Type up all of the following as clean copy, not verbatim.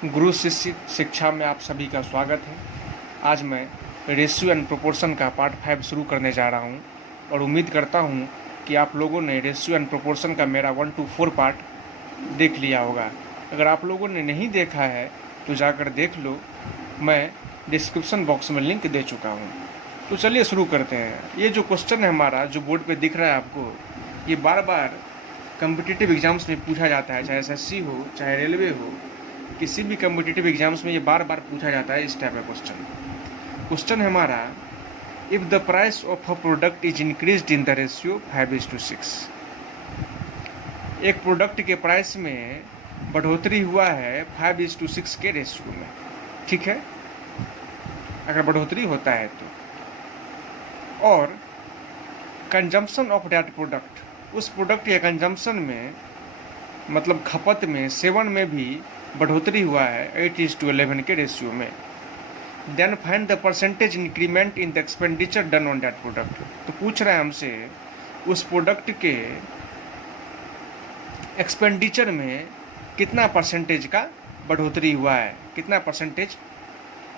गुरु शिष्य शिक्षा में आप सभी का स्वागत है। आज मैं रेशियो एंड प्रोपोर्शन का पार्ट 5 शुरू करने जा रहा हूं और उम्मीद करता हूं कि आप लोगों ने रेशियो एंड प्रोपोर्शन का मेरा 1 to 4 पार्ट देख लिया होगा। अगर आप लोगों ने नहीं देखा है तो जाकर देख लो, मैं डिस्क्रिप्शन बॉक्स में लिंक दे चुका हूँ। तो चलिए शुरू करते हैं। ये जो क्वेश्चन है हमारा, जो बोर्ड पे दिख रहा है आपको, ये बार बार कम्पिटिटिव एग्जाम्स में पूछा जाता है, चाहे एसएससी हो चाहे रेलवे हो, किसी भी कम्पिटिटिव एग्जाम्स में ये बार बार पूछा जाता है इस टाइप का क्वेश्चन है हमारा, if the price of a product is increased in the ratio 5:6। एक प्रोडक्ट के प्राइस में बढ़ोतरी हुआ है 5:6 के रेशियो में, ठीक है, अगर बढ़ोतरी होता है तो। और कंजम्पशन ऑफ दैट प्रोडक्ट, उस प्रोडक्ट के कंजम्पशन में मतलब खपत में, सेवन में भी बढ़ोतरी हुआ है 8:11 के रेशियो में। Then find the percentage increment in the expenditure done on that product. तो पूछ रहा है हमसे उस प्रोडक्ट के एक्सपेंडिचर में कितना परसेंटेज का बढ़ोतरी हुआ है, कितना परसेंटेज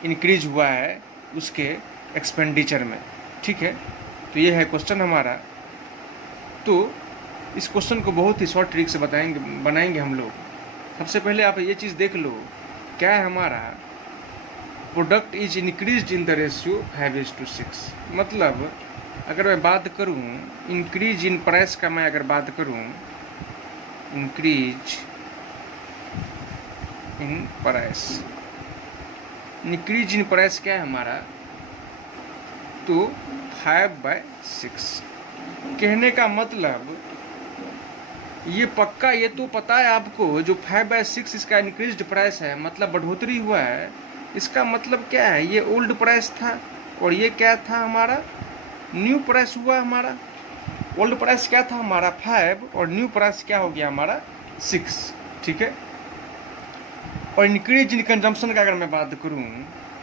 इंक्रीज हुआ है उसके एक्सपेंडिचर में, ठीक है। तो ये है क्वेश्चन हमारा। तो इस क्वेश्चन को बहुत ही शॉर्ट ट्रिक से बनाएंगे हम लोग। सबसे पहले आप ये चीज़ देख लो, क्या है हमारा, product is increase in the ratio 5:6। मतलब अगर मैं बात करूं इंक्रीज इन प्राइस का, मैं अगर बात करूं increase in price, increase in price क्या है हमारा, तो 5/6। कहने का मतलब ये पक्का, ये तो पता है आपको, जो 5/6 इसका इंक्रीज्ड प्राइस है, मतलब बढ़ोतरी हुआ है। इसका मतलब क्या है, ये ओल्ड प्राइस था और ये क्या था हमारा, न्यू प्राइस हुआ हमारा। ओल्ड प्राइस क्या था हमारा 5 और न्यू प्राइस क्या हो गया हमारा 6, ठीक है। और इंक्रीज इन कंजम्पशन का अगर मैं बात करूं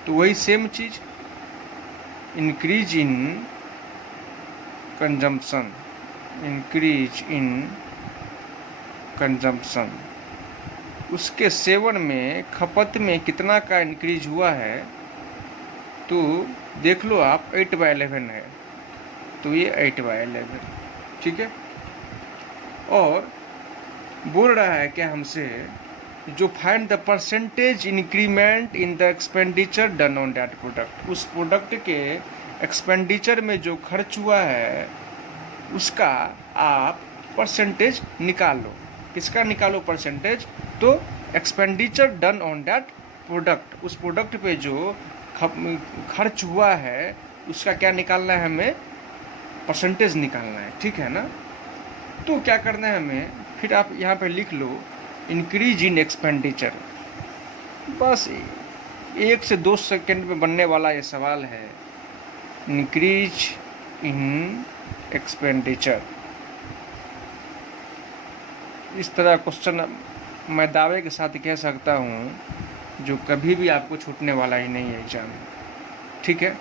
तो वही सेम चीज, increase in consumption, increase in consumption, उसके सेवन में, खपत में कितना का इंक्रीज हुआ है, तो देख लो आप 8/11 है, तो ये 8/11, ठीक है। और बोल रहा है क्या हमसे, जो find the percentage increment in the expenditure done on that product, उस प्रोडक्ट के एक्सपेंडिचर में जो खर्च हुआ है उसका आप परसेंटेज निकाल लो। किसका निकालो परसेंटेज, तो expenditure done on that product, उस प्रोडक्ट पे जो खर्च हुआ है उसका क्या निकालना है हमें, परसेंटेज निकालना है, ठीक है ना। तो क्या करना है हमें, फिर आप यहाँ पे लिख लो इंक्रीज इन एक्सपेंडिचर। बस 1 से 2 सेकेंड में बनने वाला ये सवाल है, इंक्रीज इन एक्सपेंडिचर। इस तरह क्वेश्चन मैं दावे के साथ कह सकता हूँ जो कभी भी आपको छूटने वाला ही नहीं है एग्जाम में, ठीक है।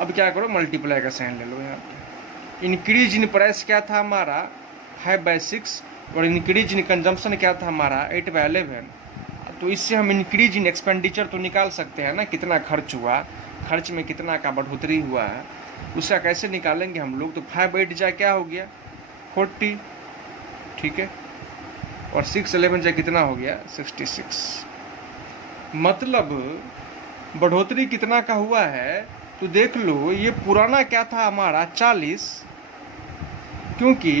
अब क्या करो, मल्टीप्लाई का साइन ले लो यहाँ पे। इंक्रीज इन प्राइस क्या था हमारा 5/6 और इंक्रीज इन कंजम्पशन क्या था हमारा 8/11। तो इससे हम इंक्रीज इन एक्सपेंडिचर तो निकाल सकते हैं ना, कितना खर्च हुआ, खर्च में कितना का बढ़ोतरी हुआ है, उसका कैसे निकालेंगे हम लोग। तो 5/8 जा क्या हो गया 40, ठीक है, और 6/11 जा कितना हो गया 66। मतलब बढ़ोतरी कितना का हुआ है, तो देख लो ये पुराना क्या था हमारा 40, क्योंकि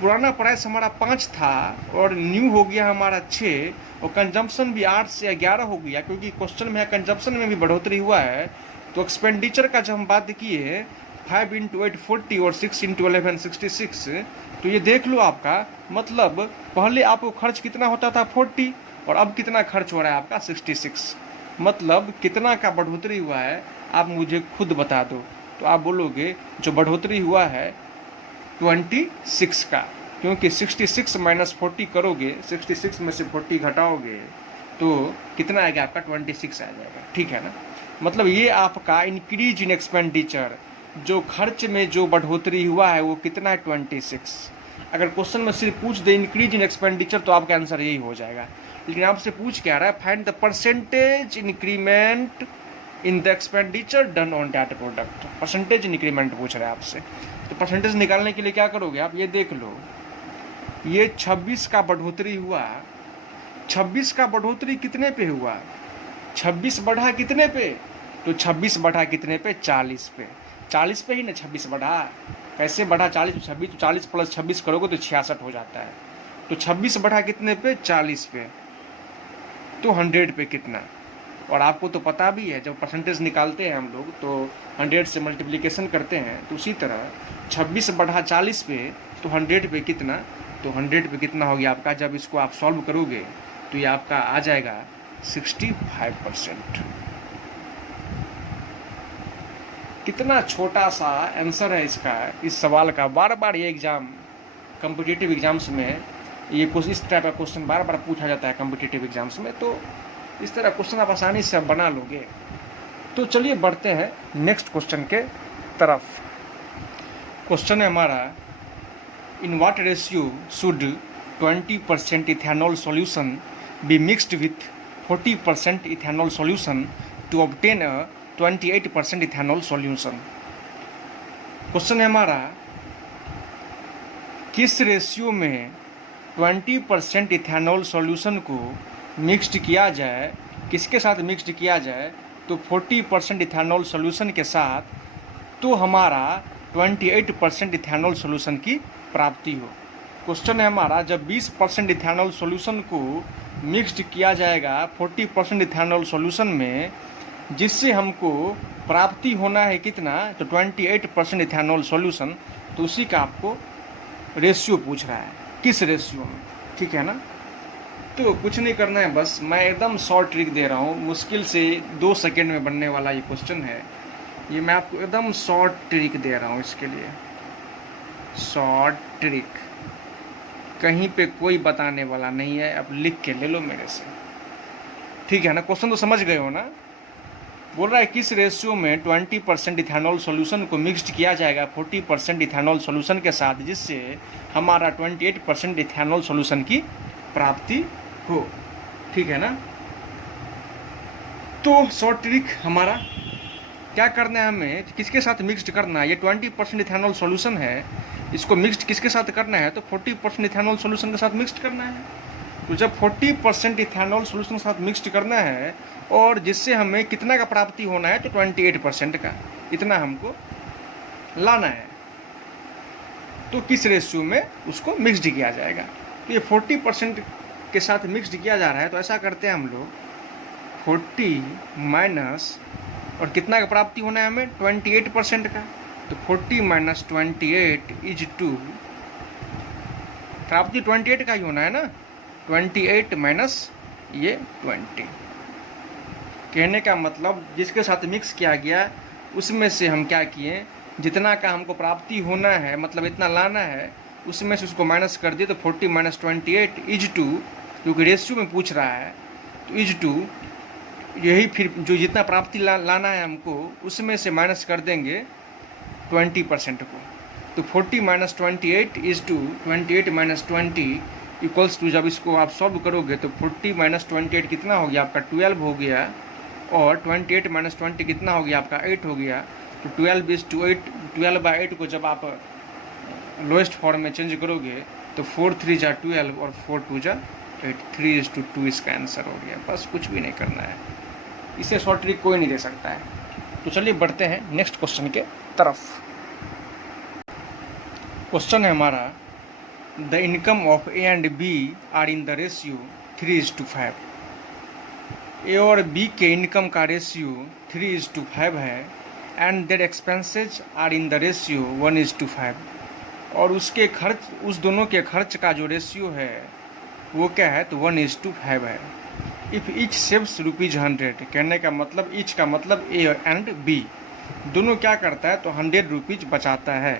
पुराना प्राइस हमारा 5 था और न्यू हो गया हमारा 6, और कंजम्पशन भी 8 से 11 हो गया, क्योंकि क्वेश्चन में कंजम्पशन में भी बढ़ोतरी हुआ है। तो एक्सपेंडिचर का जब हम बात किए 5 × 8 40 और 6 × 11 66, तो ये देख लो आपका मतलब पहले आपको खर्च कितना होता था 40 और अब कितना खर्च हो रहा है आपका 66। मतलब कितना का बढ़ोतरी हुआ है आप मुझे खुद बता दो। तो आप बोलोगे जो बढ़ोतरी हुआ है 26 का, क्योंकि 66 - 40 करोगे, 66 में से 40 घटाओगे तो कितना आएगा आपका 26 आ जाएगा, ठीक है ना। मतलब ये आपका इंक्रीज इन एक्सपेंडिचर, जो खर्च में जो बढ़ोतरी हुआ है वो कितना है 26। अगर क्वेश्चन में सिर्फ पूछ दे इंक्रीज इन एक्सपेंडिचर तो आपका आंसर यही हो जाएगा। लेकिन आपसे पूछ क्या रहा है, find the percentage increment in the expenditure done on that product. Percentage increment पूछ रहा है आपसे, तो परसेंटेज निकालने के लिए क्या करोगे आप, ये देख लो, ये 26 का बढ़ोतरी हुआ, 26 का बढ़ोतरी कितने पे हुआ, 26 बढ़ा कितने पे, तो 26 बढ़ा कितने पे, 40 पे, 40 पे ही ना 26 बढ़ा, कैसे बढ़ा 40 26, तो 40 प्लस 26 करोगे तो 66 हो जाता है, तो 26 बढ़ा कितने पे, 40 पे, तो 100 पे कितना। और आपको तो पता भी है जब परसेंटेज निकालते हैं हम लोग तो 100 से मल्टीप्लिकेशन करते हैं, तो उसी तरह 26 बढ़ा 40 पे तो 100 पे कितना, तो 100 पे कितना हो गया आपका, जब इसको आप सॉल्व करोगे तो ये आपका आ जाएगा 65%। कितना छोटा सा आंसर है इसका, इस सवाल का। बार बार ये एग्ज़ाम कॉम्पिटिटिव एग्जाम्स में ये कुछ इस तरह का क्वेश्चन बार बार पूछा जाता है कॉम्पिटिटिव एग्जाम्स में, तो इस तरह क्वेश्चन आप आसानी से बना लोगे। तो चलिए बढ़ते हैं नेक्स्ट क्वेश्चन के तरफ। क्वेश्चन है हमारा, in what ratio should 20% ethanol solution be mixed with 40% ethanol solution to obtain a 28% ethanol solution. Question है हमारा, किस रेशियो में 20% इथेनॉल सॉल्यूशन को मिक्स्ड किया जाए, किसके साथ मिक्स्ड किया जाए, तो 40% इथेनॉल सॉल्यूशन के साथ, तो हमारा 28% इथेनॉल सॉल्यूशन की प्राप्ति हो। क्वेश्चन है हमारा, जब 20% इथेनॉल सॉल्यूशन को मिक्स्ड किया जाएगा 40% इथेनॉल सॉल्यूशन में, जिससे हमको प्राप्ति होना है कितना, तो 28% इथेनॉल सॉल्यूशन, तो उसी का आपको रेशियो पूछ रहा है, किस रेशियो में, ठीक है ना। तो कुछ नहीं करना है, बस मैं एकदम शॉर्ट ट्रिक दे रहा हूँ, मुश्किल से 2 सेकेंड में बनने वाला ये क्वेश्चन है, ये मैं आपको एकदम शॉर्ट ट्रिक दे रहा हूँ इसके लिए। शॉर्ट ट्रिक कहीं पे कोई बताने वाला नहीं है, अब लिख के ले लो मेरे से, ठीक है ना। क्वेश्चन तो समझ गए हो ना। बोल रहा है किस रेशियो में 20% इथेनॉल सॉल्यूशन को मिक्स्ड किया जाएगा 40% इथेनॉल सॉल्यूशन के साथ, जिससे हमारा 28% इथेनॉल सॉल्यूशन की प्राप्ति हो, ठीक है ना। तो शॉर्ट ट्रिक हमारा क्या करना है, हमें किसके साथ मिक्स्ड करना है, ये 20% इथेनॉल सॉल्यूशन है, इसको मिक्स्ड किसके साथ करना है, तो 40% इथेनॉल सॉल्यूशन के साथ मिक्स्ड करना है। तो जब 40% इथेनॉल सॉल्यूशन के साथ मिक्स्ड करना है और जिससे हमें कितना का प्राप्ति होना है, तो 28% का, इतना हमको लाना है, तो किस रेशियो में उसको मिक्स्ड किया जाएगा। तो ये 40% के साथ मिक्स्ड किया जा रहा है, तो ऐसा करते हैं हम लोग 40 माइनस, और कितना का प्राप्ति होना है हमें, 28% का, तो 40 माइनस 28 इज टू, प्राप्ति 28 का ही होना है ना, 28 माइनस ये 20। कहने का मतलब जिसके साथ मिक्स किया गया उसमें से हम क्या किए, जितना का हमको प्राप्ति होना है, मतलब इतना लाना है, उसमें से उसको माइनस कर दिए, तो 40 माइनस 28 इज टू, क्योंकि रेशियो में पूछ रहा है, तो इज टू, यही फिर जो जितना प्राप्ति लाना है हमको उसमें से माइनस कर देंगे 20% को, तो 40 minus 28 is to 28 minus 20 equals to, जब इसको आप सॉल्व करोगे तो 40 माइनस 28 कितना हो गया आपका 12 हो गया, और 28 माइनस 20 कितना हो गया आपका 8 हो गया, तो 12 इज टू 8, 12/8 को जब आप लोएस्ट फॉर्म में चेंज करोगे तो 4 3 जा 12 और 4 2 जा 8, 3:2 इसका आंसर हो गया। बस कुछ भी नहीं करना है, इसे शॉर्ट ट्रिक कोई नहीं दे सकता है। तो चलिए बढ़ते हैं नेक्स्ट क्वेश्चन के तरफ। क्वेश्चन है हमारा, the income of A and B are in the ratio 3:5। A और बी के इनकम का रेशियो 3:5 है, and their expenses are in the ratio 1:5, और उसके खर्च, उस दोनों के खर्च का जो रेशियो है वो क्या है, तो 1:5 है। इफ़ ईच सेव्स ₹100, कहने का मतलब ईच का मतलब ए एंड बी दोनों क्या करता है, तो 100 रुपीज़ बचाता है,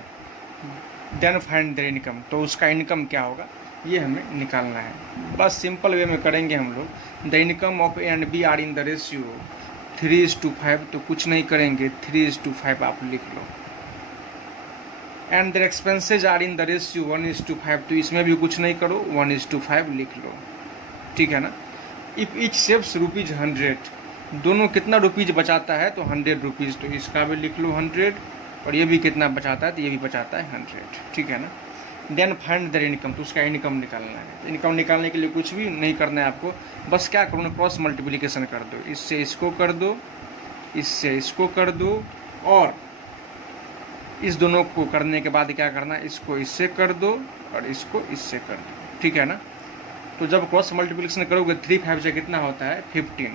देन फाइंड देयर इनकम, तो उसका इनकम क्या होगा ये हमें निकालना है। बस सिंपल वे में करेंगे हम लोग। The income of A and B are in the ratio 3:5, तो कुछ नहीं करेंगे, 3:5 आप लिख लो। And their expenses are in the ratio 1:5, तो इसमें भी कुछ नहीं करो, 1:5 लिख लो, ठीक है ना। इफ़ ईच सेव्स ₹100, दोनों कितना रुपीज़ बचाता है, तो 100 रुपीज़। तो इसका भी लिख लो 100, और ये भी कितना बचाता है, तो ये भी बचाता है 100, ठीक है ना। देन फाइंड देयर इनकम, तो उसका इनकम निकालना है। तो इनकम निकालने के लिए कुछ भी नहीं करना है आपको, बस क्या करो ना, क्रॉस मल्टीप्लिकेशन कर दो, इससे इसको कर दो, इससे इसको कर दो, और इस दोनों को करने के बाद क्या करना है, इसको इससे कर दो और इसको इससे कर दो, ठीक है ना। तो जब क्रॉस मल्टीप्लिकेशन करोगे 3 5 जा कितना होता है 15,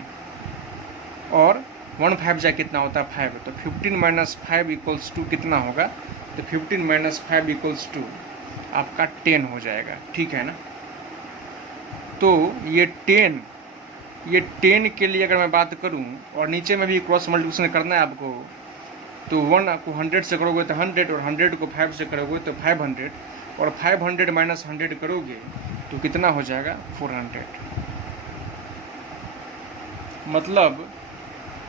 और 1 5 जा कितना होता है 5। तो 15 - 5 = 2 कितना होगा, तो 15 - 5 = 2 आपका 10 हो जाएगा, ठीक है ना। तो ये 10 के लिए अगर मैं बात करूं, और नीचे में भी क्रॉस मल्टीप्लिकेशन करना है आपको, तो 1 को 100 से करोगे तो 100, और 100 को 5 से करोगे तो 500, और 500 - 100 करोगे तो कितना हो जाएगा 400। मतलब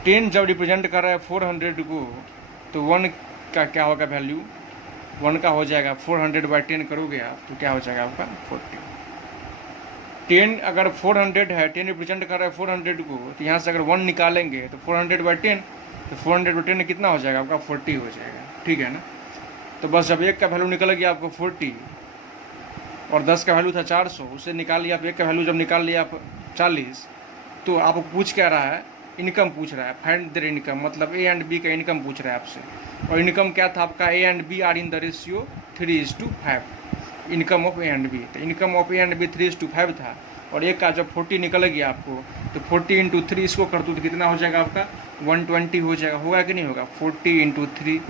10 जब रिप्रेजेंट कर रहा है 400 को, तो 1 का क्या होगा वैल्यू, 1 का हो जाएगा 400/10 करोगे आप, तो क्या हो जाएगा आपका 40। 10 अगर 400 है, 10 रिप्रेजेंट कर रहा है 400 को, तो यहाँ से अगर 1 निकालेंगे तो 400/10, तो 400/10 कितना हो जाएगा आपका 40 हो जाएगा, ठीक है ना। तो बस जब 1 का वैल्यू निकल गया आपको 40, और 10 का वैल्यू था 400, उससे निकाल लिया आप 1 का वैल्यू जब निकाल लिया आप 40, तो आपको पूछ क्या रहा है, इनकम पूछ रहा है, फाइंड देयर इनकम, मतलब ए एंड बी का इनकम पूछ रहा है आपसे। और इनकम क्या था आपका, A and B are in the ratio 3:5, income of A and B. तो income of A and B 3:5 था, और एक का जब 40 निकल गया आपको, तो 40 × 3 इसको कर दो तो कितना हो जाएगा आपका 120 हो जाएगा। होगा कि नहीं होगा, 40 × 3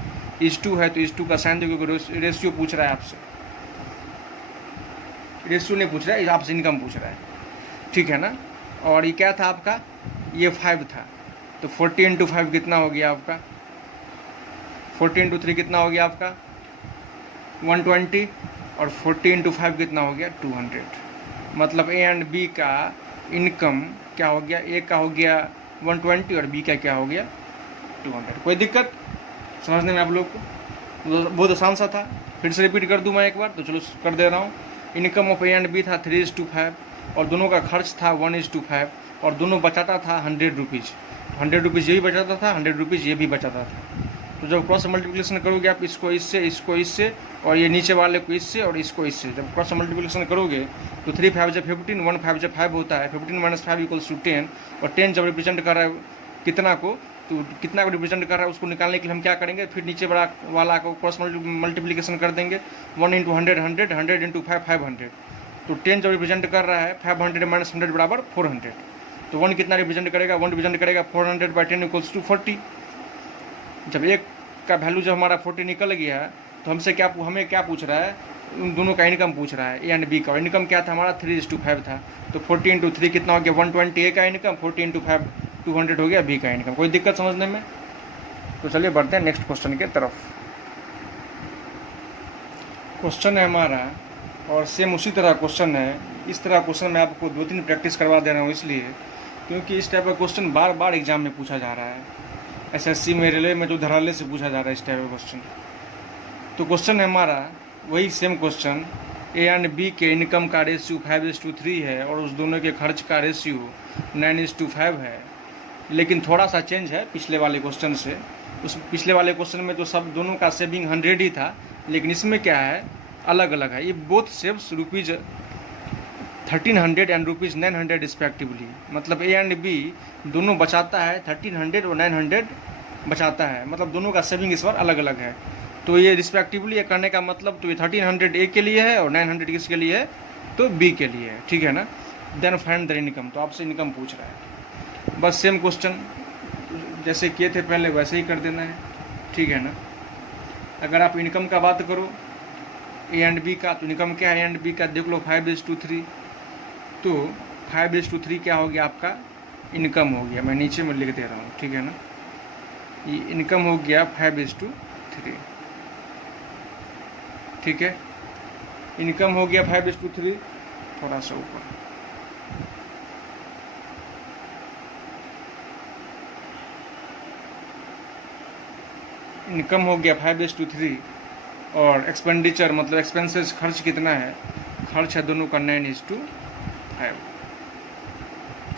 = 2 है, तो = का साइन दो, क्योंकि रेशियो पूछ रहा है आपसे, रेशियो नहीं पूछ रहा है, आपसे इनकम पूछ रहा है, ठीक है ना। और ये क्या था आपका, ये 5 था, तो 40 × 5 कितना हो गया आपका, 40 × 3 कितना हो गया आपका 120, और 40 × 5 कितना हो गया 200। मतलब ए एंड बी का इनकम क्या हो गया, ए का हो गया 120 और बी का क्या हो गया 200। कोई दिक्कत समझने में आप लोग को, बहुत आसान सा था। फिर से रिपीट कर दूं मैं एक बार, तो चलो कर दे रहा हूँ। Income of A and B था 3:5, और दोनों का खर्च था 1:5, और दोनों बचाता था 100 रुपीज़। 100 रुपीज़ ये भी बचाता था, 100 रुपीज़ ये भी बचाता था। तो जब क्रॉस मल्टीप्लिकेशन करोगे आप इसको इससे, और ये नीचे वाले को इससे, और इसको इससे, जब क्रॉस मल्टीप्लिकेशन करोगे तो 3 5 = 15, 1 5 = 5 होता है, 15 - 5 = 10, और 10 जब रिप्रेजेंट कर रहा है कितना को, तो कितना को रिप्रेजेंट कर रहा है उसको निकालने के लिए हम क्या करेंगे, फिर नीचे बड़ा वाला को क्रॉस मल्टीप्लिकेशन कर देंगे। 1 × 100 100, 100 × 5 500। तो 10 जब रिप्रेजेंट कर रहा है 500 - 100 बराबर 400। तो 1 कितना रिप्रेजेंट करेगा, 1 रिप्रेजेंट करेगा 400/10 = 40। जब एक का वैल्यू जब हमारा 40 निकल गया, तो हमें क्या पूछ रहा है, उन दोनों का इनकम पूछ रहा है, ए एंड बी का। इनकम क्या था हमारा 3:5 था, तो 40 × 3 कितना हो गया 120 ए का इनकम, 40 × 5 200 हो गया बी का इनकम। कोई दिक्कत समझने में। तो चलिए बढ़ते हैं नेक्स्ट क्वेश्चन के तरफ। क्वेश्चन है हमारा, और सेम उसी तरह क्वेश्चन है। इस तरह क्वेश्चन मैं आपको 2-3 प्रैक्टिस करवा दे रहा हूँ, इसलिए क्योंकि इस टाइप का क्वेश्चन बार बार एग्जाम में पूछा जा रहा है। SSC में, रेलवे में जो धराले से पूछा जा रहा है इस टाइप का क्वेश्चन। तो क्वेश्चन है हमारा वही same question, A and B के इनकम का रेशियो 5:3 है, और उस दोनों के खर्च का रेशियो 9:5 है। लेकिन थोड़ा सा चेंज है पिछले वाले क्वेश्चन से। उस पिछले वाले क्वेश्चन में तो सब दोनों का सेविंग 100 ही था, लेकिन इसमें क्या है, अलग अलग है। ये बोथ सेव्स ₹1300 एंड ₹900 रिस्पेक्टिवली। मतलब ए एंड बी दोनों बचाता है 1300 और 900 बचाता है, मतलब दोनों का सेविंग इस बार अलग अलग है। तो ये रिस्पेक्टिवली करने का मतलब, तो ये 1300 ए के लिए है और 900 किसके लिए है, तो बी के लिए है, ठीक है ना। देन फाइंड देयर इनकम, तो आपसे इनकम पूछ रहा है। बस सेम क्वेश्चन जैसे किए थे पहले वैसे ही कर देना है, ठीक है ना। अगर आप इनकम का बात करो ए एंड बी का, तो इनकम क्या है ए एंड बी का देख लो 5:3। तो 5:3 क्या हो गया आपका इनकम हो गया। मैं नीचे में लिख दे रहा हूँ, ठीक है ना। ये इनकम हो गया 5:3, ठीक है। इनकम हो गया 5:3, थोड़ा सा ऊपर। इनकम हो गया 5:3, और एक्सपेंडिचर मतलब एक्सपेंसेस खर्च कितना है, खर्च है दोनों का 9:5,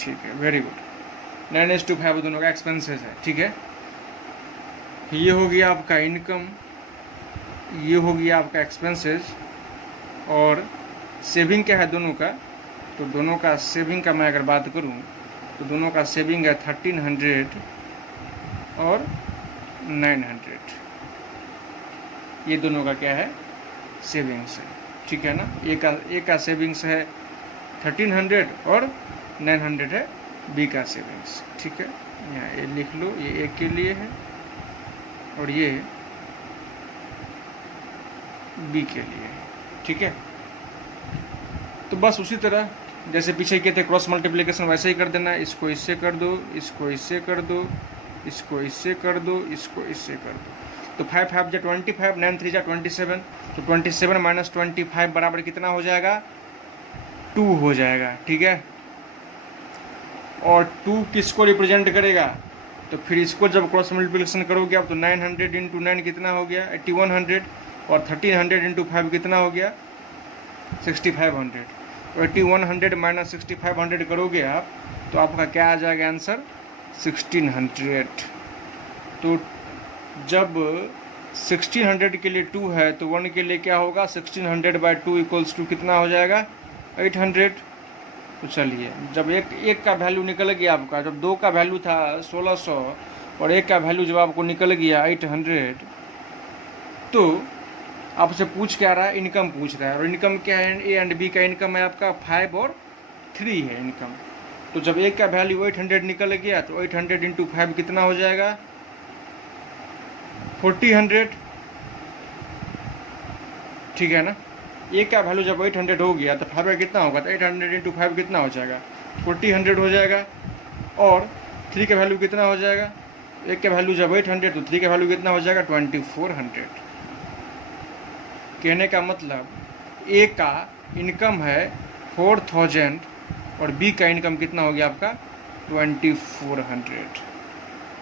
ठीक है, वेरी गुड। 9:5 दोनों का एक्सपेंसेस है, ठीक है। ये हो गया आपका इनकम, ये हो गया आपका एक्सपेंसेस, और सेविंग क्या है दोनों का, तो दोनों का सेविंग का मैं अगर बात करूं तो दोनों का सेविंग है 1300 और 900, ये दोनों का क्या है, सेविंग्स है, ठीक है ना। ए का सेविंग्स है 1300 और 900 है बी का सेविंग्स, ठीक है। यहाँ ये लिख लो, ये ए के लिए है और ये बी के लिए है, ठीक है। तो बस उसी तरह जैसे पीछे किए थे क्रॉस मल्टीप्लिकेशन, वैसे ही कर देना। इसको इससे कर दो, इसको इससे कर दो, इसको इससे कर दो, इसको इससे कर दो। तो 5 5 जा 25, 9 3 जा 27, तो 27 माइनस 25 बराबर कितना हो जाएगा, 2 हो जाएगा, ठीक है। और 2 किसको रिप्रेजेंट करेगा, तो फिर इसको जब क्रॉस मल्टीप्लिकेशन करोगे आप तो 900 इंटू 9 कितना हो गया, 8100, और 1300 इंटू 5 कितना हो गया, 6500। तो 8100 माइनस 6500 करोगे आप तो आपका क्या आ जाएगा आंसर, 1600। तो जब 1600 के लिए 2 है तो 1 के लिए क्या होगा, 1600/2 इक्वल्स टू कितना हो जाएगा, 800। तो चलिए, जब एक का वैल्यू निकल गया आपका, जब 2 का वैल्यू था 1600 और 1 का वैल्यू जब आपको निकल गया 800, तो आपसे पूछ क्या रहा है, इनकम पूछ रहा है। और इनकम क्या है, ए एंड बी का इनकम है आपका 5 और 3 है इनकम। तो जब एक का वैल्यू 800 निकल गया तो 800 इंटू 5 कितना हो जाएगा, 4000, ठीक है ना। एक का वैल्यू जब 800 हो गया तो 5 का कितना होगा, तो 800 इंटू 5 कितना हो जाएगा, 4000 हो जाएगा। और 3 का वैल्यू कितना हो जाएगा, एक का वैल्यू जब 800 तो 3 का वैल्यू कितना हो जाएगा, 2400। कहने का मतलब ए का इनकम है 4000 और बी का इनकम कितना हो गया आपका, 2400,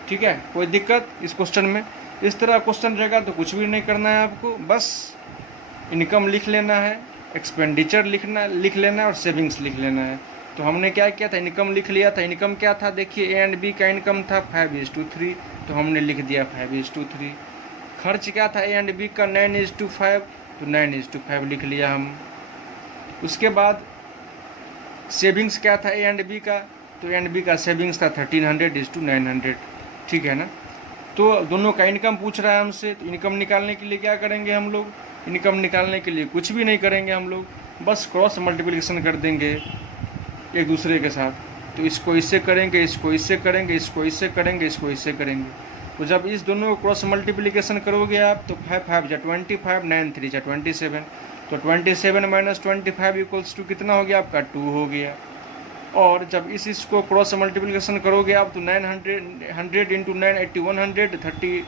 ठीक है। कोई दिक्कत इस क्वेश्चन में, इस तरह क्वेश्चन रहेगा तो कुछ भी नहीं करना है आपको, बस इनकम लिख लेना है, एक्सपेंडिचर लिख लेना है और सेविंग्स लिख लेना है। तो हमने क्या किया था, इनकम लिख लिया था। इनकम क्या था, देखिए ए एंड बी का इनकम था 5:3, तो हमने लिख दिया 5:3। खर्च क्या था ए एंड बी का 9:5, तो 9:5 लिख लिया हम। उसके बाद सेविंग्स क्या था ए एंड बी का, तो ए एंड बी का सेविंग्स था 1300:900, ठीक है ना। तो दोनों का इनकम पूछ रहा है हमसे, तो इनकम निकालने के लिए क्या करेंगे हम लोग, इनकम निकालने के लिए कुछ भी नहीं करेंगे हम लोग, बस क्रॉस मल्टीप्लिकेशन कर देंगे एक दूसरे के साथ। तो इसको इससे करेंगे, इसको इससे करेंगे, इसको इससे करेंगे, इसको इससे करेंगे। तो जब इस दोनों को क्रॉस मल्टीप्लिकेशन करोगे आप तो 5 5 जा 25, 9 3 जा 27, तो 27 माइनस 25 इक्वल्स टू कितना हो गया आपका, 2 हो गया। और जब इसको क्रॉस मल्टीप्लिकेशन करोगे आप तो 900 इंटू 9 8100,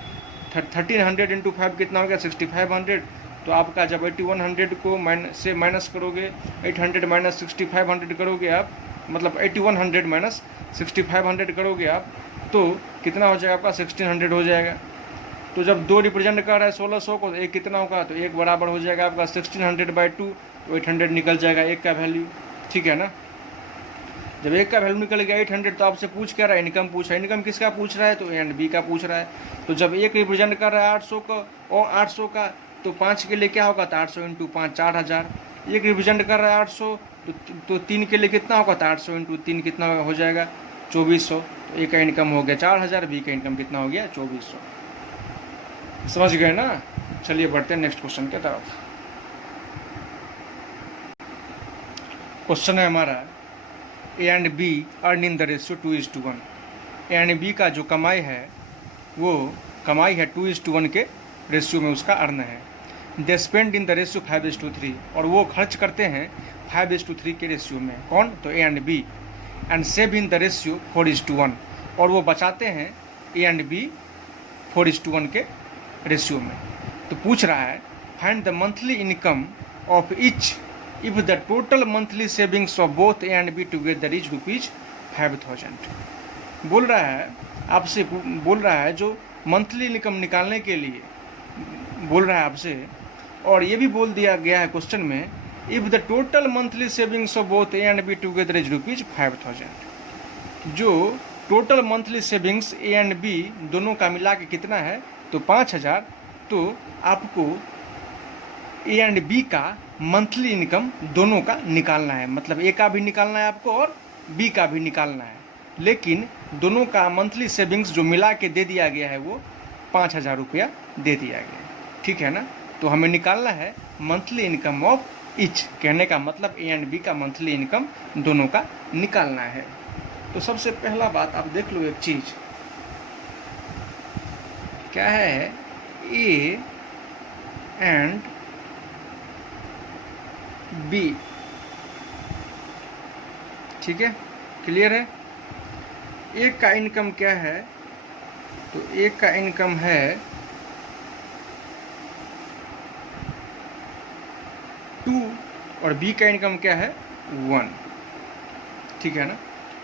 1300 इंटू 5 कितना हो गया, 6500। तो आपका जब 8100 को माइनस करोगे, 800 माइनस 6500 करोगे आप, मतलब 8100 माइनस 6500 करोगे आप, तो कितना हो जाएगा आपका, 1600 हो जाएगा। तो जब 2 रिप्रेजेंट कर रहा है 1600 को, तो एक कितना होगा, तो एक बराबर हो जाएगा आपका 1600/2, तो 800 निकल जाएगा एक का वैल्यू, ठीक है ना। जब एक का वैल्यू निकल गया 800, तो आपसे पूछ क्या रहा है, इनकम पूछ रहा है। इनकम किसका पूछ रहा है, तो ए एंड बी का पूछ रहा है। तो जब एक रिप्रेजेंट कर रहा है 800 का और 800 का, तो 5 के लिए क्या होगा, तो 800 इंटू 5 4000। एक रिप्रेजेंट कर रहा है 800, तो 3 के लिए कितना होगा, तो 800 इंटू 3 कितना हो जाएगा, 2400। तो ए का इनकम हो गया 4000, बी का इनकम कितना हो गया, 2400। समझ गए ना। चलिए बढ़ते हैं नेक्स्ट क्वेश्चन की तरफ। क्वेश्चन है हमारा, A and B earn in the ratio 2:1। A and B का जो कमाई है वो कमाई है 2:1 के रेशियो में उसका अर्न है। They spend in the ratio 5:3, और वो खर्च करते हैं 5:3 के रेशियो में। कौन, तो A and B. And save in the ratio 4:1, और वो बचाते हैं ए एंड बी 4:1 के रेशियो में। तो पूछ रहा है find the monthly income of each if the total monthly savings of both A and B together is ₹5000। बोल रहा है आपसे, बोल रहा है जो मंथली इनकम निकालने के लिए बोल रहा है आपसे, और ये भी बोल दिया गया है क्वेश्चन में, if the total monthly savings of both A and B together is ₹5000। जो total monthly savings A and B दोनों का मिला के कितना है, तो 5,000। तो आपको ए एंड बी का मंथली इनकम दोनों का निकालना है, मतलब ए का भी निकालना है आपको और बी का भी निकालना है, लेकिन दोनों का मंथली सेविंग्स जो मिला के दे दिया गया है वो 5,000 रुपया दे दिया गया है, ठीक है ना। तो हमें निकालना है मंथली इनकम ऑफ ईच, कहने का मतलब ए एंड बी का मंथली इनकम दोनों का निकालना है। तो सबसे पहला बात आप देख लो, एक चीज क्या है, ए एंड बी, ठीक है, क्लियर है। ए का इनकम क्या है, तो ए का इनकम है 2 और बी का इनकम क्या है 1, ठीक है ना।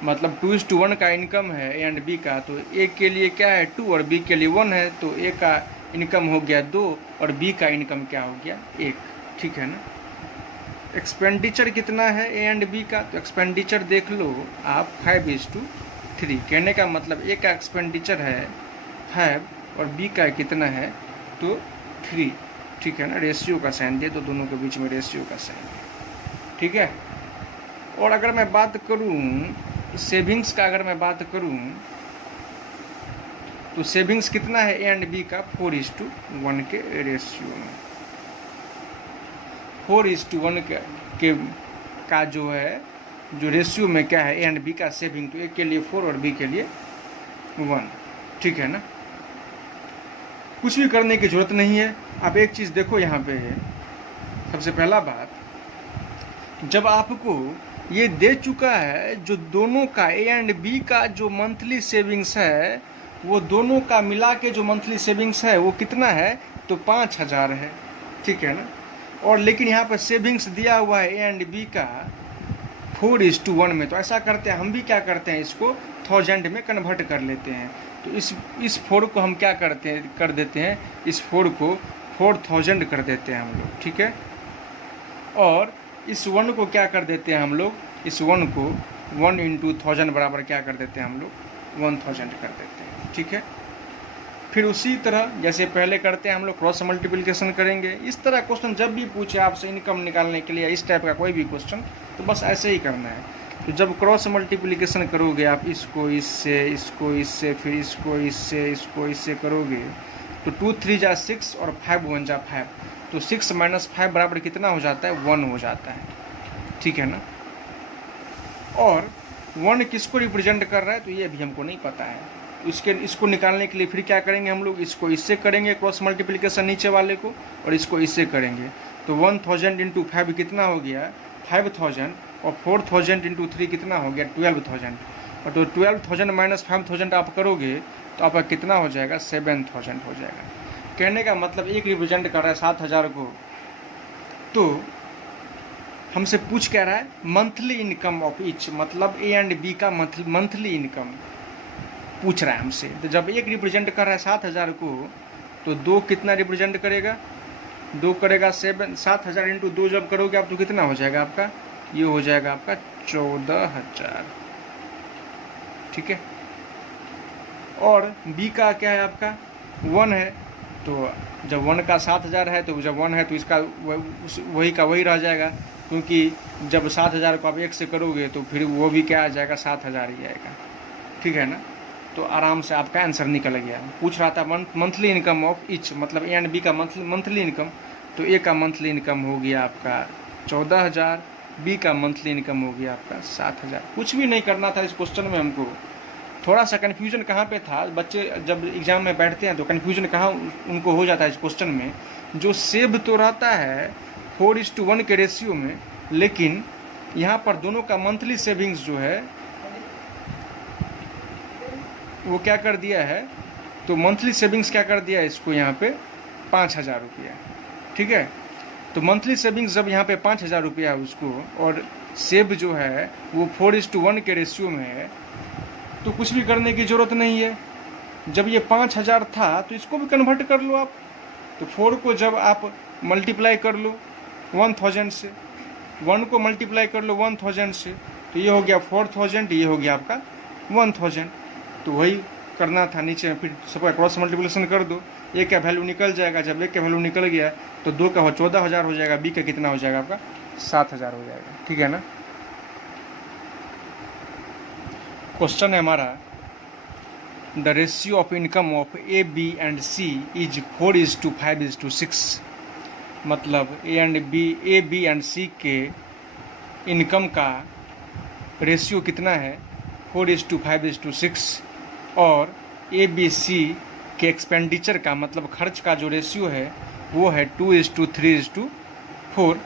मतलब 2:1 का इनकम है ए एंड बी का, तो ए के लिए क्या है 2 और बी के लिए 1 है, तो ए का इनकम हो गया 2 और बी का इनकम क्या हो गया 1, ठीक है ना। एक्सपेंडिचर कितना है ए एंड बी का, तो एक्सपेंडिचर देख लो आप 5:3, कहने का मतलब ए का एक्सपेंडिचर है 5 और बी का कितना है तो 3, ठीक है ना। रेशियो का साइन दे, तो दोनों के बीच में रेशियो का साइन है, ठीक है। और अगर मैं बात करूं सेविंग्स का, अगर मैं बात करूं तो सेविंग्स कितना है ए एंड बी का 4:1 के रेशियो में, 4:1 का जो है जो रेशियो में क्या है ए एंड बी का सेविंग, तो ए के लिए 4 और बी के लिए 1, ठीक है ना। कुछ भी करने की जरूरत नहीं है। आप एक चीज़ देखो यहाँ पे है, सबसे पहला बात, जब आपको ये दे चुका है जो दोनों का ए एंड बी का जो मंथली सेविंग्स है, वो दोनों का मिला के जो मंथली सेविंग्स है वो कितना है तो 5,000 है, ठीक है ना। और लेकिन यहाँ पर सेविंग्स दिया हुआ है ए एंड बी का 4:1 में, तो ऐसा करते हैं हम भी, क्या करते हैं इसको 1000 में कन्वर्ट कर लेते हैं। तो इस 4 को हम क्या करते हैं, कर देते हैं इस 4 को 4000 कर देते हैं हम लोग, ठीक है। और इस 1 को क्या कर देते हैं हम लोग, इस 1 को 1 × 1000 बराबर क्या कर देते हैं हम लोग 1000 कर देते हैं, ठीक है। फिर उसी तरह जैसे पहले करते हैं हम लोग क्रॉस मल्टीप्लिकेशन करेंगे। इस तरह क्वेश्चन जब भी पूछे आपसे इनकम निकालने के लिए, इस टाइप का कोई भी क्वेश्चन, तो बस ऐसे ही करना है। तो जब क्रॉस मल्टीप्लिकेशन करोगे आप इसको इससे, इसको इससे, फिर इसको इससे, इसको इससे करोगे, तो 2 × 3 = 6 और 5 × 1 = 5, तो 6 - 5 बराबर कितना हो जाता है 1 हो जाता है, ठीक है ना। और 1 किसको रिप्रेजेंट कर रहा है तो ये भी हमको नहीं पता है। इसको निकालने के लिए फिर क्या करेंगे हम लोग, इसको इससे करेंगे क्रॉस मल्टीप्लिकेशन नीचे वाले को, और इसको इससे करेंगे। तो 1000 × 5 कितना हो गया 5000, और 4000 × 3 कितना हो गया 12000, और तो 12000 - 5000 आप करोगे तो आपका कितना हो जाएगा 7000 हो जाएगा। कहने का मतलब एक रिप्रेजेंट कर रहा है 7000 को, तो हमसे पूछ कह रहा है मंथली इनकम ऑफ ईच, मतलब ए एंड बी का मंथली इनकम पूछ रहा है हमसे। तो जब एक रिप्रेजेंट कर रहा है 7000 को, तो 2 कितना रिप्रेजेंट करेगा, 2 करेगा 7000 × 2 जब करोगे आप तो कितना हो जाएगा आपका, ये हो जाएगा आपका 14000, ठीक है। और बी का क्या है आपका 1 है, तो जब 1 का 7000 है, तो जब 1 है तो इसका वही का वही रह जाएगा, क्योंकि जब 7000 को आप 1 से करोगे तो फिर वो भी क्या आ जाएगा 7000 ही आएगा, ठीक है ना। तो आराम से आपका आंसर निकल गया। पूछ रहा था मंथली इनकम ऑफ ईच, मतलब ए एंड बी का मंथली इनकम, तो ए का मंथली इनकम हो गया आपका 14000, बी का मंथली इनकम हो गया आपका 7000। कुछ भी नहीं करना था इस क्वेश्चन में हमको। थोड़ा सा कन्फ्यूजन कहाँ पे था, बच्चे जब एग्जाम में बैठते हैं तो कन्फ्यूजन कहाँ उनको हो जाता है इस क्वेश्चन में, जो सेव तो रहता है 4:1 के रेशियो में, लेकिन यहाँ पर दोनों का मंथली सेविंग्स जो है वो क्या कर दिया है, तो मंथली सेविंग्स क्या कर दिया है इसको यहाँ पे 5000 रुपया, ठीक है। तो मंथली सेविंग्स जब यहाँ पे 5000 रुपया है उसको, और सेव जो है वो 4:1 के रेशियो में है, तो कुछ भी करने की ज़रूरत नहीं है। जब ये 5000 था तो इसको भी कन्वर्ट कर लो आप, तो 4 को जब आप मल्टीप्लाई कर लो 1000 से, 1 को मल्टीप्लाई कर लो 1000 से, तो ये हो गया 4000, ये हो गया आपका 1000। तो वही करना था नीचे, फिर सबका क्रॉस मल्टीप्लिकेशन कर दो, ए का वैल्यू निकल जाएगा। जब ए का वैल्यू निकल गया तो 2 का 14,000 हो जाएगा, बी का कितना हो जाएगा आपका 7,000 हो जाएगा, ठीक है ना। क्वेश्चन है हमारा, the ratio of income of A B and C is 4:5:6। मतलब ए बी एंड सी के इनकम का रेशियो कितना है 4:5:6, और ए बी सी के एक्सपेंडिचर का मतलब खर्च का जो रेशियो है वो है 2:3:4।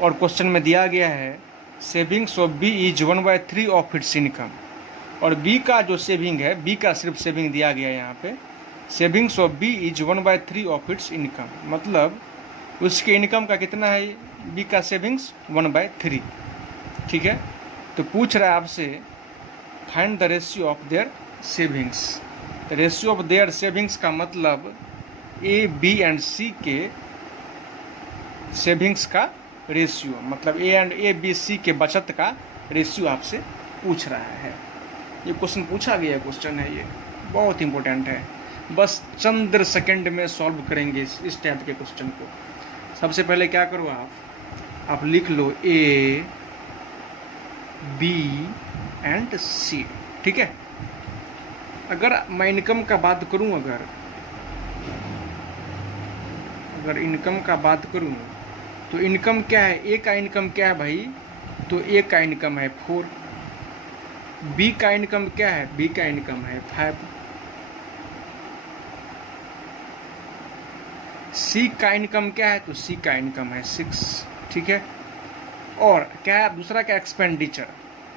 और क्वेश्चन में दिया गया है savings of B is 1/3 of its income. और बी का जो सेविंग है, बी का सिर्फ सेविंग दिया गया है यहाँ पे, savings of B is 1/3 of its income. मतलब उसके इनकम का कितना है, बी का सेविंग्स 1/3, ठीक है। तो पूछ रहा है आपसे find the ratio of their savings. Ratio of their savings का मतलब ए बी एंड सी के सेविंग्स का रेशियो, मतलब ए बी सी के बचत का रेशियो आपसे पूछ रहा है। ये क्वेश्चन पूछा गया क्वेश्चन है, ये बहुत इंपॉर्टेंट है। बस चंद सेकंड में सॉल्व करेंगे इस टाइप के क्वेश्चन को। सबसे पहले क्या करो, आप लिख लो ए बी एंड सी, ठीक है। अगर मैं इनकम का बात करूं, अगर इनकम का बात करूं तो इनकम क्या है, ए का इनकम क्या है भाई, तो ए का इनकम है 4। बी का इनकम क्या है, बी का इनकम है 5। सी का इनकम क्या है, तो सी का इनकम है 6, ठीक है। और क्या दूसरा क्या, एक्सपेंडिचर,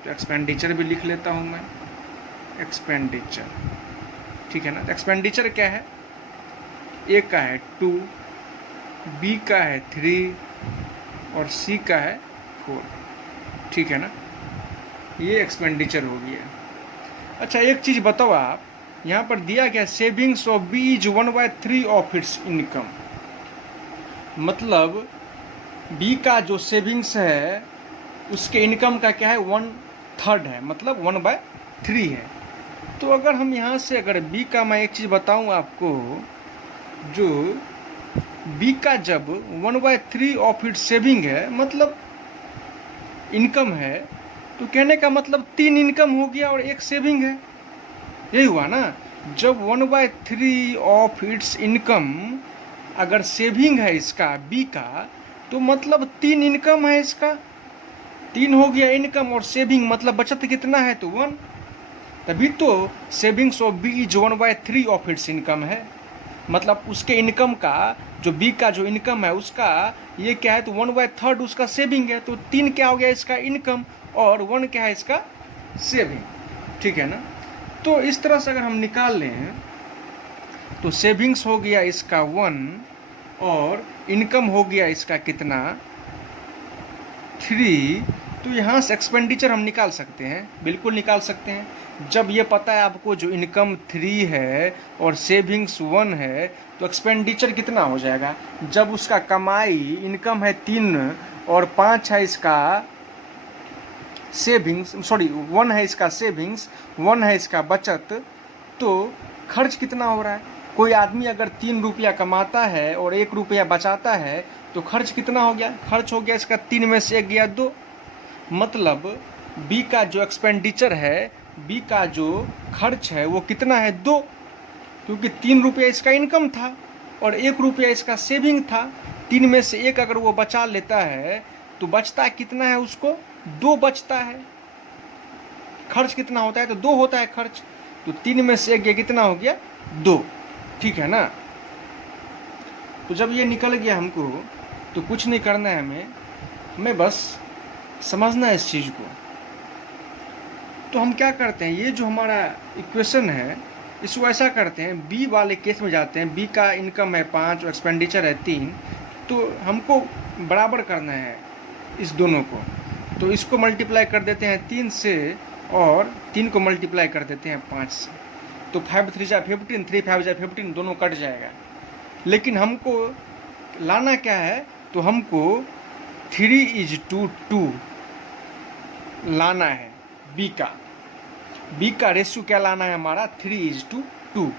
तो एक्सपेंडिचर भी लिख लेता हूं मैं, एक्सपेंडिचर, ठीक है ना। तो एक्सपेंडिचर क्या है, ए का है 2, बी का है 3 और सी का है 4, ठीक है ना। ये एक्सपेंडिचर हो गया। अच्छा एक चीज़ बताओ आप, यहाँ पर दिया गया savings of B is 1/3 of its income. मतलब बी का जो सेविंग्स है उसके इनकम का क्या है 1/3 है, मतलब 1/3 है। तो अगर हम यहाँ से अगर बी का, मैं एक चीज़ बताऊँ आपको, जो बी का जब 1/3 ऑफ इट्स सेविंग है, मतलब इनकम है, तो कहने का मतलब 3 इनकम हो गया और 1 सेविंग है, यही हुआ ना। जब 1/3 ऑफ इट्स इनकम अगर सेविंग है इसका बी का, तो मतलब 3 इनकम है इसका, 3 हो गया इनकम और सेविंग, मतलब बचत कितना है, तो 1। तभी तो savings of B is 1/3 of its income है। मतलब उसके इनकम का, जो बी का जो इनकम है उसका ये क्या है, तो 1/3 उसका सेविंग है, तो 3 क्या हो गया इसका इनकम और 1 क्या है इसका सेविंग, ठीक है ना। तो इस तरह से अगर हम निकाल लें तो सेविंग्स हो गया इसका 1 और इनकम हो गया इसका कितना 3। तो यहाँ से एक्सपेंडिचर हम निकाल सकते हैं, बिल्कुल निकाल सकते हैं। जब ये पता है आपको जो इनकम 3 है और सेविंग्स 1 है, तो एक्सपेंडिचर कितना हो जाएगा। जब उसका कमाई इनकम है 3 और 5 है इसका सेविंग्स, 1 है इसका सेविंग्स, 1 है इसका बचत, तो खर्च कितना हो रहा है। कोई आदमी अगर 3 रुपया कमाता है और 1 रुपया बचाता है, तो खर्च कितना हो गया, खर्च हो गया इसका 3 में से 1 गया 2। मतलब बी का जो एक्सपेंडिचर है, बी का जो खर्च है वो कितना है 2, क्योंकि 3 रुपया इसका इनकम था और 1 रुपया इसका सेविंग था। 3 में से 1 अगर वो बचा लेता है तो बचता कितना है उसको, 2 बचता है। खर्च कितना होता है, तो 2 होता है खर्च, तो 3 में से 1 कितना हो गया 2, ठीक है ना। तो जब ये निकल गया हमको, तो कुछ नहीं करना है हमें बस समझना है इस चीज़ को। तो हम क्या करते हैं, ये जो हमारा इक्वेशन है इसको ऐसा करते हैं, बी वाले केस में जाते हैं। बी का इनकम है 5 और एक्सपेंडिचर है 3, तो हमको बराबर करना है इस दोनों को। तो इसको मल्टीप्लाई कर देते हैं 3 से और 3 को मल्टीप्लाई कर देते हैं 5 से, तो 5 3 जा 15, 3 5 जा 15, दोनों कट जाएगा। लेकिन हमको लाना क्या है, तो हमको 3 is to 2 लाना है बी का। बी का रेशियो क्या लाना है हमारा 3:2,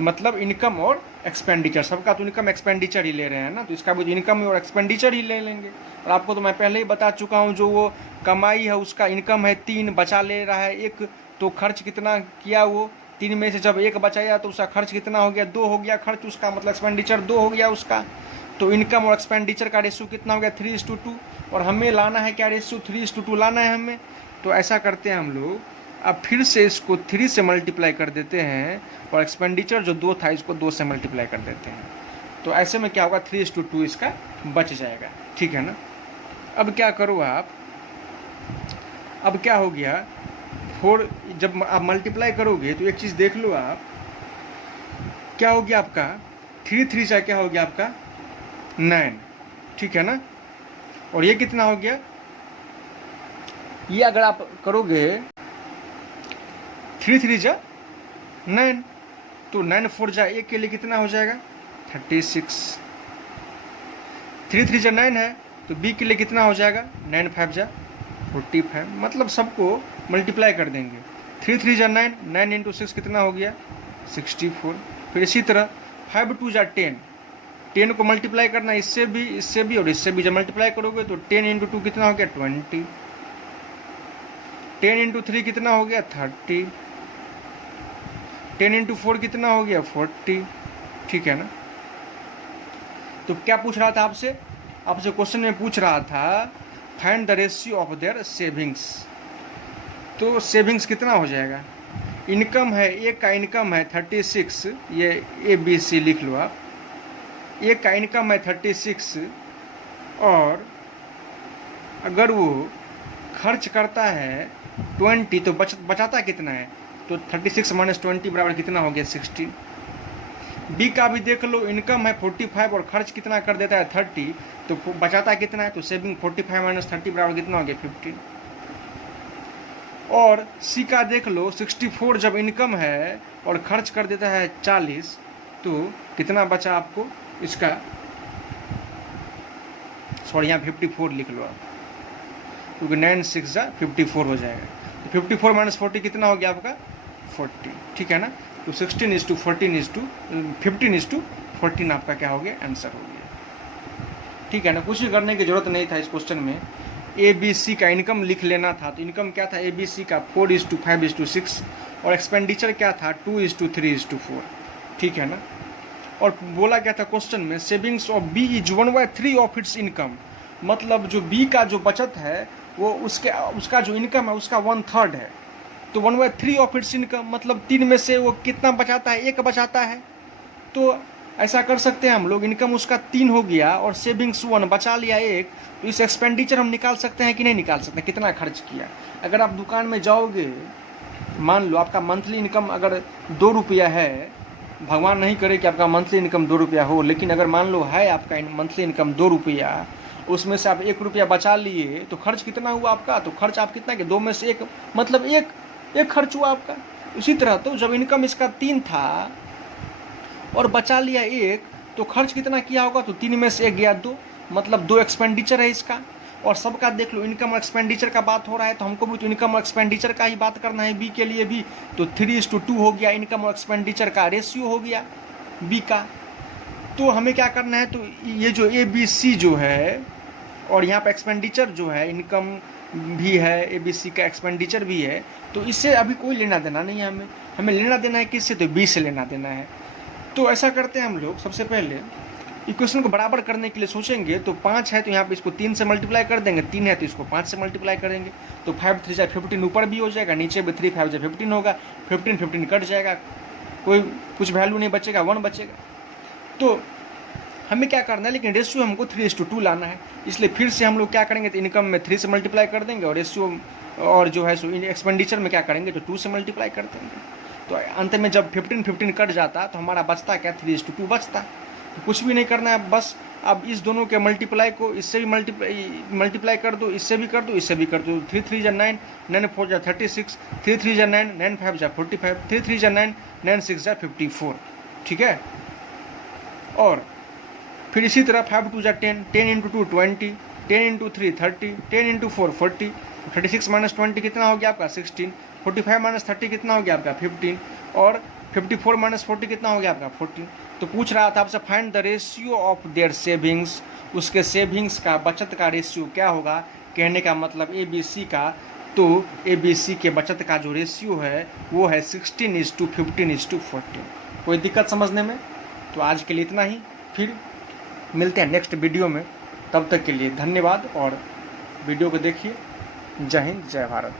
मतलब इनकम और एक्सपेंडिचर, सबका तो इनकम एक्सपेंडिचर ही ले रहे हैं ना, तो इसका भी इनकम और एक्सपेंडिचर ही ले लेंगे। और आपको तो मैं पहले ही बता चुका हूँ, जो वो कमाई है उसका इनकम है 3, बचा ले रहा है 1, तो खर्च कितना किया, वो 3 में से जब 1 बचाया तो उसका खर्च कितना हो गया, 2 हो गया खर्च उसका, मतलब एक्सपेंडिचर 2 हो गया उसका। तो इनकम और एक्सपेंडिचर का रेशियो कितना हो गया 3:2, और हमें लाना है क्या रेशियो 3:2 लाना है हमें। तो ऐसा करते हैं हम लोग, अब फिर से इसको 3 से मल्टीप्लाई कर देते हैं, और एक्सपेंडिचर जो 2 था इसको 2 से मल्टीप्लाई कर देते हैं। तो ऐसे में क्या होगा 3:2 इसका बच जाएगा, ठीक है ना। अब क्या करो आप, अब क्या हो गया 4, जब आप मल्टीप्लाई करोगे तो एक चीज़ देख लो आप, क्या हो गया आपका 3 3 से क्या हो गया आपका 9, ठीक है ना। और ये कितना हो गया, ये अगर आप करोगे 3 3 जा 9, तो 9 4 जा 1 के लिए कितना हो जाएगा 36, 3 3 जा 9 है, तो बी के लिए कितना हो जाएगा 9 5 जा 45, मतलब सबको मल्टीप्लाई कर देंगे। 3 3 जा 9, 9 इंटू 6 कितना हो गया 64। फिर इसी तरह 5 2 जा 10, 10 को मल्टीप्लाई करना इससे भी और इससे भी, जब मल्टीप्लाई करोगे तो 10 इंटू 2 कितना हो गया 20, 10 इंटू 3 कितना हो गया 30, 10 इंटू 4 कितना हो गया 40, ठीक है ना। तो क्या पूछ रहा था आपसे, आपसे क्वेश्चन में पूछ रहा था find the ratio of their savings. तो सेविंग्स कितना हो जाएगा, इनकम है, एक का इनकम है 36, ये ABC लिख लो आप, एक का इनकम है 36, और अगर वो खर्च करता है 20 तो बचाता कितना है, तो 36 - 20 बराबर कितना हो गया 16। बी का भी देख लो, इनकम है 45 और खर्च कितना कर देता है 30, तो बचाता कितना है, तो सेविंग 45 - 30 बराबर कितना हो गया 15। और सी का देख लो, 64 जब इनकम है और खर्च कर देता है 40, तो कितना बचा आपको इसका, सॉरी यहाँ 54 लिख लो आप, क्योंकि 9 6 जा 54 हो जाएगा, तो 54 - 40 कितना हो गया आपका 40, ठीक है ना। तो 15:14 आपका क्या हो गया आंसर हो गया, ठीक है ना। कुछ भी करने की जरूरत नहीं था इस क्वेश्चन में, ABC का इनकम लिख लेना था, तो इनकम क्या था ABC का 4:5:6, और एक्सपेंडिचर क्या था 2:3:4, ठीक है ना। और बोला गया था क्वेश्चन में savings of B is 1/3 of its income, मतलब जो बी का जो बचत है वो उसका जो इनकम है उसका 1/3 है, तो 1/3 ऑफ इट्स इनकम मतलब 3 में से वो कितना बचाता है, 1 बचाता है। तो ऐसा कर सकते हैं हम लोग, इनकम उसका 3 हो गया और सेविंग्स 1, बचा लिया 1, तो इस एक्सपेंडिचर हम निकाल सकते हैं कि नहीं निकाल सकते, कितना खर्च किया। अगर आप दुकान में जाओगे, मान लो आपका मंथली इनकम अगर 2 रुपया है, भगवान नहीं करे कि आपका मंथली इनकम 2 रुपया हो, लेकिन अगर मान लो है आपका मंथली इनकम 2 रुपया, उसमें से आप 1 रुपया बचा लिए, तो खर्च कितना हुआ आपका, तो खर्च आप कितना कि 2 में से 1, मतलब एक खर्च हुआ आपका। इसी तरह तो जब इनकम इसका 3 था और बचा लिया 1, तो खर्च कितना किया होगा, तो 3 में से 1 गया 2, मतलब 2 एक्सपेंडिचर है इसका। और सबका देख लो, इनकम और एक्सपेंडिचर का बात हो रहा है, तो हमको भी तो इनकम और एक्सपेंडिचर का ही बात करना है बी के लिए भी, तो 3:2 हो गया इनकम और एक्सपेंडिचर का रेशियो हो गया बी का। तो हमें क्या करना है, तो ये जो ABC जो है, और यहाँ पर एक्सपेंडिचर जो है, इनकम भी है ABC का, एक्सपेंडिचर भी है, तो इससे अभी कोई लेना देना नहीं है हमें लेना देना है किससे, तो बी से लेना देना है। तो ऐसा करते हैं हम लोग, सबसे पहले इक्वेशन को बराबर करने के लिए सोचेंगे, तो 5 है तो यहाँ पे इसको 3 से मल्टीप्लाई कर देंगे, 3 है तो इसको 5 से मल्टीप्लाई करेंगे, तो 5 3 जा 15 ऊपर भी हो जाएगा, नीचे भी 3 5 जा 15 होगा, 15 कट जाएगा, कोई कुछ वैल्यू नहीं बचेगा, 1 बचेगा। तो हमें क्या करना है, लेकिन रेशियो हमको 3:2 लाना है, इसलिए फिर से हम लोग क्या करेंगे, तो इनकम में 3 से मल्टीप्लाई कर देंगे, और रेशियो और जो है सो एक्सपेंडिचर में क्या करेंगे, तो 2 से मल्टीप्लाई कर देंगे। तो अंत में जब 15 कट जाता तो हमारा बचता क्या 3:2 बचता। तो कुछ भी नहीं करना है, बस अब इस दोनों के मल्टीप्लाई को इससे भी मल्टीप्लाई कर दो, इससे भी कर दो, इससे भी कर दो। 3 3 जा 9, 9 4 जा 36, 3 3 जा 9, 9 5 जा 45, 3 3 जा 9, 9 6 जा 54, ठीक है। और फिर इसी तरह 5 2 जा 10, 10 इंटू 2 20, 10 इंटू 3 30, 10 इंटू 4 40, 36 - 20 कितना हो गया आपका 16, 45 माइनस 30 कितना हो गया आपका 15, और 54 माइनस 40 कितना हो गया आपका 14। तो पूछ रहा था आपसे find the ratio of their savings, उसके सेविंग्स का, बचत का रेशियो क्या होगा, कहने का मतलब ABC का, तो ABC के बचत का जो रेशियो है वो है 16:15:14। कोई दिक्कत समझने में? तो आज के लिए इतना ही, फिर मिलते हैं नेक्स्ट वीडियो में। तब तक के लिए धन्यवाद और वीडियो को देखिए। जय हिंद, जय भारत।